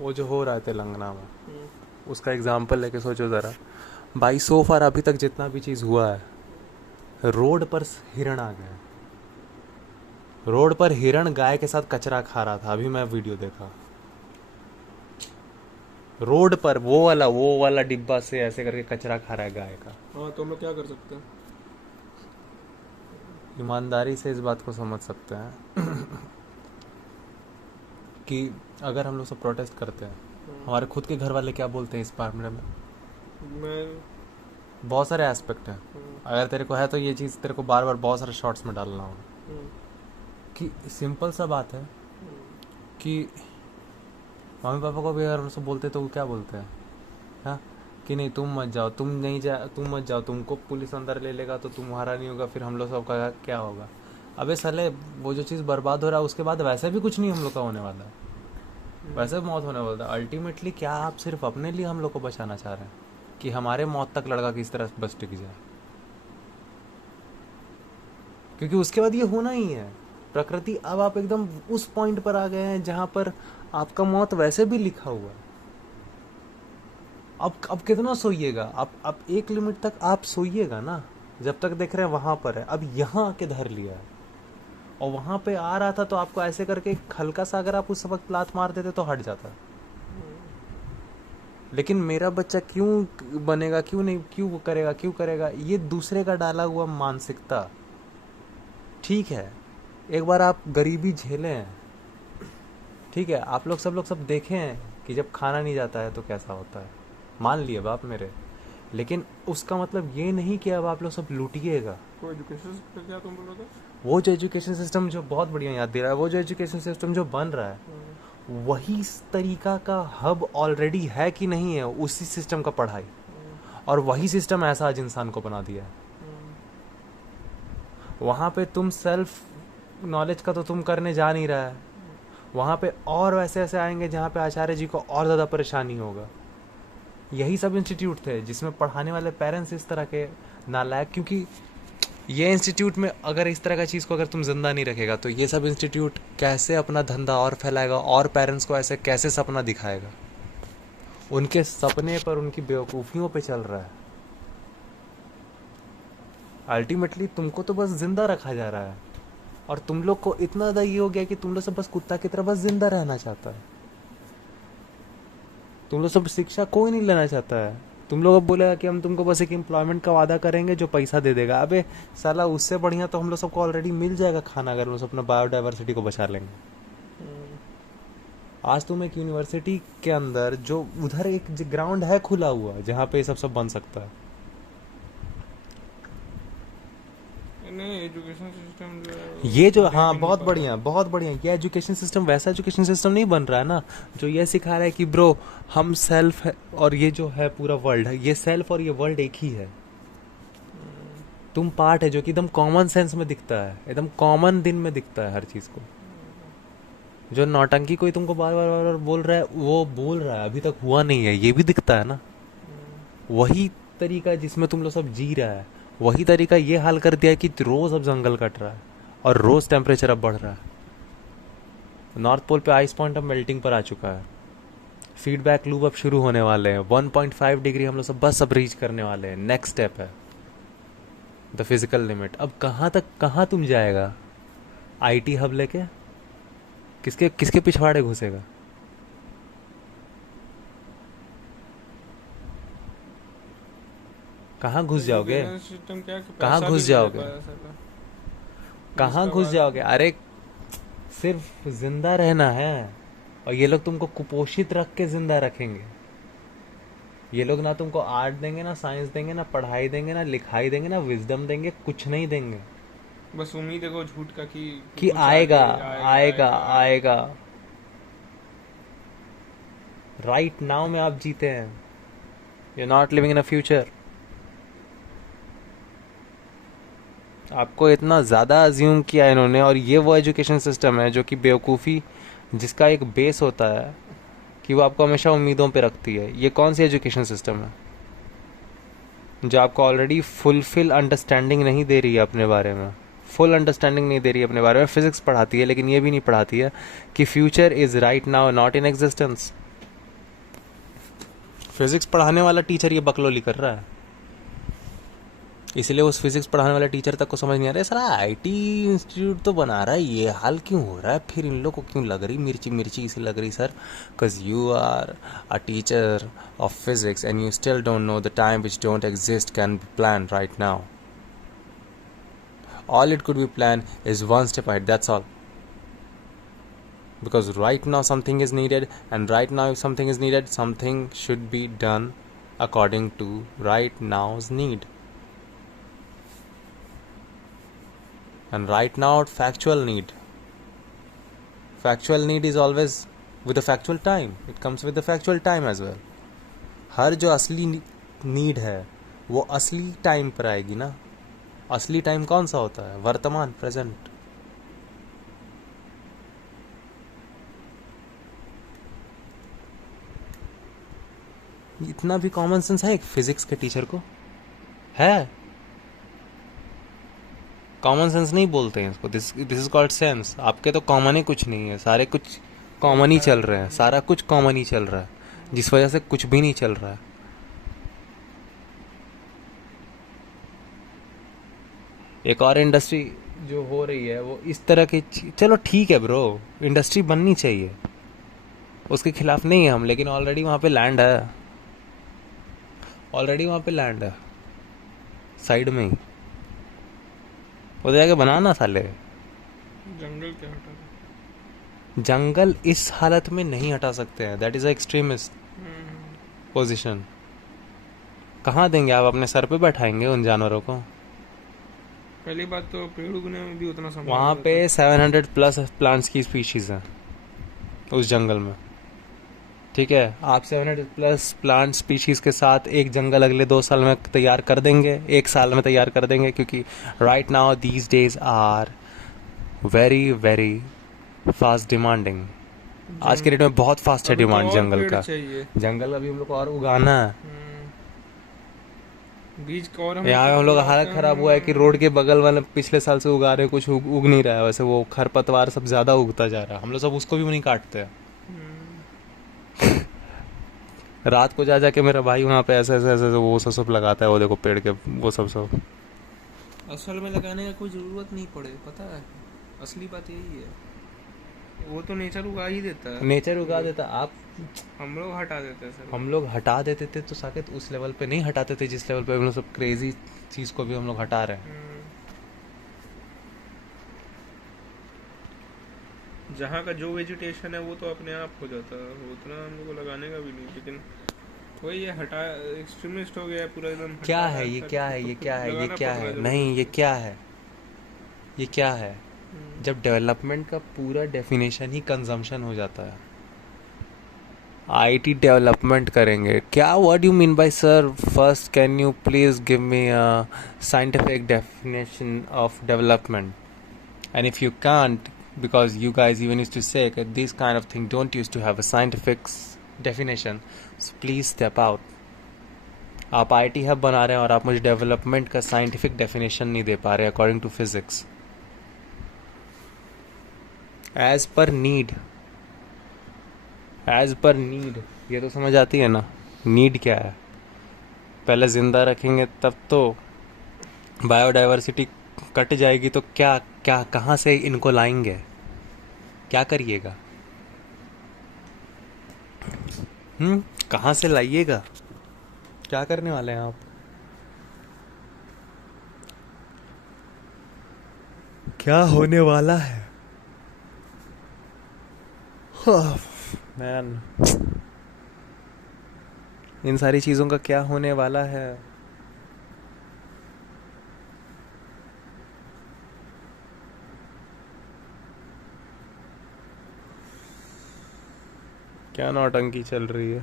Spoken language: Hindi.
वो जो हो रहा है तेलंगाना में, उसका एग्जाम्पल लेके सोचो ज़रा भाई। सो फार अभी तक जितना भी चीज़ हुआ है, रोड पर हिरण आ गए। रोड पर हिरण गाय के साथ कचरा खा रहा था, अभी मैं वीडियो देखा। रोड पर वो वाला डिब्बा से ऐसे करके कचरा खा रहा है गाय का। हाँ, तो हम लोग क्या कर सकते हैं? ईमानदारी से इस बात को समझ सकते हैं कि अगर हम लोग सब प्रोटेस्ट करते हैं, हमारे खुद के घर वाले क्या बोलते हैं इस मामले में। मैं बहुत सारे एस्पेक्ट हैं। अगर तेरे को है तो ये चीज़ तेरे को बार बार बहुत सारे शॉर्ट्स में डालना होगा कि सिंपल सा बात है कि मम्मी पापा को भी अगर उसको बोलते तो वो क्या बोलते हैं, हाँ, कि नहीं तुम मत जाओ, तुम मत जाओ, तुमको पुलिस अंदर ले लेगा तो तुम्हारा नहीं होगा, फिर हम लोग सबका क्या होगा। अबे साले, वो जो चीज़ बर्बाद हो रहा है उसके बाद वैसे भी कुछ नहीं हम लोग का होने वाला है, वैसे भी मौत होने वाला है। अल्टीमेटली क्या आप सिर्फ अपने लिए हम लोग को बचाना चाह रहे हैं कि हमारे मौत तक लड़का किस तरह बस टिक जाए? क्योंकि उसके बाद ये होना ही है। प्रकृति, अब आप एकदम उस पॉइंट पर आ गए हैं जहां पर आपका मौत वैसे भी लिखा हुआ है। अब कितना सोइएगा आप एक लिमिट तक आप सोइएगा ना, जब तक देख रहे हैं वहां पर है। अब यहाँ आके धर लिया है और वहां पे आ रहा था तो आपको ऐसे करके हल्का सा अगर आप उस वक्त लात मार देते तो हट जाता। लेकिन मेरा बच्चा क्यों बनेगा, क्यों नहीं, क्यों करेगा, ये दूसरे का डाला हुआ मानसिकता। ठीक है, एक बार आप गरीबी झेले हैं, ठीक है, आप लोग सब देखे हैं कि जब खाना नहीं जाता है तो कैसा होता है, मान लिए बाप मेरे। लेकिन उसका मतलब ये नहीं कि अब आप लोग सब लूटिएगा। कोई एजुकेशन का क्या तुम बोल रहे थे? वो जो एजुकेशन सिस्टम, जो बहुत बढ़िया याद दे रहा है, वो जो एजुकेशन सिस्टम जो बन रहा है वही इस तरीका का हब ऑलरेडी है कि नहीं है, उसी सिस्टम का पढ़ाई, और वही सिस्टम ऐसा आज इंसान को बना दिया है। वहाँ पे तुम सेल्फ नॉलेज का तो तुम करने जा नहीं रहा है, वहाँ पे और वैसे ऐसे आएंगे जहाँ पे आचार्य जी को और ज़्यादा परेशानी होगा। यही सब इंस्टीट्यूट थे जिसमें पढ़ाने वाले पेरेंट्स इस तरह के नालायक, क्योंकि ये इंस्टीट्यूट में अगर इस तरह का चीज़ को अगर तुम जिंदा नहीं रखेगा तो ये सब इंस्टीट्यूट कैसे अपना धंधा और फैलाएगा और पेरेंट्स को ऐसे कैसे सपना दिखाएगा। उनके सपने पर उनकी बेवकूफ़ियों पे चल रहा है। अल्टीमेटली तुमको तो बस जिंदा रखा जा रहा है, और तुम लोग को इतना ज़्यादा ये हो गया कि तुम लोग सब बस कुत्ता की तरह बस जिंदा रहना चाहता है। तुम लोग सब शिक्षा कोई नहीं लेना चाहता है। तुम लोग अब बोलेगा कि हम तुमको बस एक एम्प्लॉयमेंट का वादा करेंगे जो पैसा दे देगा। अबे साला, उससे बढ़िया तो हम लोग सबको ऑलरेडी मिल जाएगा खाना, अगर हम लोग अपना बायोडाइवर्सिटी को बचा लेंगे। आज तुम एक यूनिवर्सिटी के अंदर, जो उधर एक ग्राउंड है खुला हुआ जहाँ पे ये सब बन सकता है। नहीं, एजुकेशन सिस्टम जो है ये जो, दे हाँ, भी नहीं बहुत पा बढ़िया बहुत बढ़िया, ये एजुकेशन सिस्टम वैसा एजुकेशन सिस्टम नहीं बन रहा है ना, जो ये सिखा रहा है कि ब्रो हम सेल्फ है और ये जो है पूरा वर्ल्ड है, ये सेल्फ और ये वर्ल्ड एक ही है। तुम पार्ट है, जो कि एकदम कॉमन सेंस में दिखता है, एकदम कॉमन दिन में दिखता है हर चीज़ को। जो नौटंकी कोई तुमको बार बार बार बार बोल रहा है, वो बोल रहा है अभी तक हुआ नहीं है, ये भी दिखता है ना। वही तरीका जिसमें तुम लोग सब जी रहा है, वही तरीका ये हाल कर दिया है कि रोज अब जंगल कट रहा है और रोज टेम्परेचर अब बढ़ रहा है। नॉर्थ पोल पे आइस पॉइंट अब मेल्टिंग पर आ चुका है। फीडबैक लूप अब शुरू होने वाले हैं। 1.5 डिग्री हम लोग सब बस अब रीच करने वाले हैं। नेक्स्ट स्टेप है द फिजिकल लिमिट। अब कहाँ तक, कहाँ तुम जाएगा? आईटी हब लेके किसके किसके पिछवाड़े घुसेगा? कहाँ घुस जाओगे? सिस्टम क्या कि कहाँ पैसा घुस भी नहीं दे जाओगे? पाया साला। कहाँ इसका घुस बात जाओगे? अरे सिर्फ जिंदा रहना है, और ये लोग तुमको कुपोषित रख के जिंदा रखेंगे। ये लोग ना तुमको आर्ट देंगे, ना साइंस देंगे, ना पढ़ाई देंगे, ना लिखाई देंगे, ना विजडम देंगे, कुछ नहीं देंगे। बस उम्मीद है को झूठ का कि कि कुछ आएगा, आगे आएगा, आएगा। राइट नाउ में आप जीते हैं, you are not living in a future. आपको इतना ज़्यादा अज्यूम किया इन्होंने, और ये वो एजुकेशन सिस्टम है जो कि बेवकूफ़ी, जिसका एक बेस होता है कि वो आपको हमेशा उम्मीदों पे रखती है। ये कौन सी एजुकेशन सिस्टम है जो आपको ऑलरेडी फुलफिल अंडरस्टैंडिंग नहीं दे रही है अपने बारे में? फुल अंडरस्टैंडिंग नहीं दे रही है अपने बारे में। फिजिक्स पढ़ाती है लेकिन ये भी नहीं पढ़ाती है कि future is right now, not in existence. Physics पढ़ाने वाला टीचर ये बकलोली कर रहा है, इसलिए उस फिजिक्स पढ़ाने वाले टीचर तक को समझ नहीं आ रहा है सारा आईटी इंस्टीट्यूट तो बना रहा है, ये हाल क्यों हो रहा है, फिर इन लोग को क्यों लग रही मिर्ची मिर्ची इसे लग रही sir, because you are a teacher of physics and you still don't know the time which don't exist can be plan right now. All it could be planned is one step ahead, that's all. Because right now something is needed, and right now if something is needed, something should be done according to right now's need. And right now factual need. Factual need is always with a factual time. It comes with a factual time as well. हर जो असली नीड है वो असली टाइम पर आएगी ना. असली टाइम कौन सा होता है, वर्तमान, प्रेजेंट. इतना भी कॉमन सेंस है एक फिजिक्स के टीचर को है. कॉमन सेंस नहीं बोलते हैं इसको, दिस इज कॉल्ड सेंस. आपके तो कॉमन ही कुछ नहीं है, सारे कुछ कॉमन ही चल रहे हैं, सारा कुछ कॉमन ही चल रहा है, जिस वजह से कुछ भी नहीं चल रहा है. एक और इंडस्ट्री जो हो रही है वो इस तरह की चलो ठीक है ब्रो, इंडस्ट्री बननी चाहिए, उसके खिलाफ नहीं है हम, लेकिन ऑलरेडी वहाँ पे लैंड है, ऑलरेडी वहाँ पे लैंड है साइड में ही, उधर जाके बनाना साले. जंगल क्या हटा दे? जंगल इस हालत में नहीं हटा सकते हैं, that is a extremist position. कहाँ देंगे आप, अपने सर पे बैठाएंगे उन जानवरों को. पहली बात तो पेड़ उगने में भी उतना समय वहाँ पे 700 प्लस प्लांट्स की स्पीशीज हैं उस जंगल में, ठीक है. आप 700 प्लस प्लांट स्पीशीज के साथ एक जंगल अगले 2 साल में तैयार कर देंगे, 1 साल में तैयार कर देंगे, क्योंकि right now these days are very very fast demanding. आज के डेट में बहुत फास्ट है अभी तो डिमांड और जंगल पेड़ का. चाहिए। जंगल अभी हम लोग को और उगाना है. बीज का और यहाँ हम लोग का हालत खराब हुआ है कि रोड के बगल वाले पिछले साल से उगा रहे हैं, कुछ उग नहीं रहा है. वैसे वो खरपतवार सब ज्यादा उगता जा रहा है, हम लोग सब उसको भी नहीं काटते हैं. रात को जा जाके मेरा भाई वहाँ पे ऐसे ऐसे ऐसे वो सब लगाता है, वो देखो पेड़ के वो सब. असल में लगाने का कोई जरूरत नहीं पड़े, पता है असली बात यही है, वो तो नेचर उगा ही देता है. नेचर उगा देता. आप हम लोग हटा देते हैं सर. हम लोग हटा देते थे तो साकेत उस लेवल पे नहीं हटाते थे जिस लेवल पे हम लोग सब क्रेजी चीज को भी हम लोग हटा रहे हैं. जहाँ का जो वेजिटेशन है वो तो अपने आप हो जाता है, उतना हम लोग को लगाने का भी नहीं. लेकिन वही ये हटा एक्सट्रीमिस्ट हो गया पूरा एकदम. क्या है ये, क्या है ये, क्या है ये, क्या है, नहीं ये क्या है, ये क्या है. जब डेवलपमेंट का पूरा डेफिनेशन ही कंजम्पशन हो जाता है. आईटी डेवलपमेंट करेंगे क्या, what you mean by sir, first can you please give me a scientific definition of development. And if you can't, because you guys even used to say that this kind of thing don't used to have a scientific definition, so please step out. आप आईटी हब बना रहे हैं और आप मुझे डेवलपमेंट का साइंटिफिक डेफिनेशन नहीं दे पा रहे according to physics. As per need, as per need, ये तो समझ आती है ना. नीड क्या है, पहले जिंदा रखेंगे तब तो. बायोडाइवर्सिटी कट जाएगी तो क्या क्या कहाँ से इनको लाएंगे, क्या करिएगा, कहाँ से लाइएगा, क्या करने वाले हैं आप. क्या होने वाला है मैन, इन सारी चीज़ों का क्या होने वाला है. क्या नौटंकी चल रही है.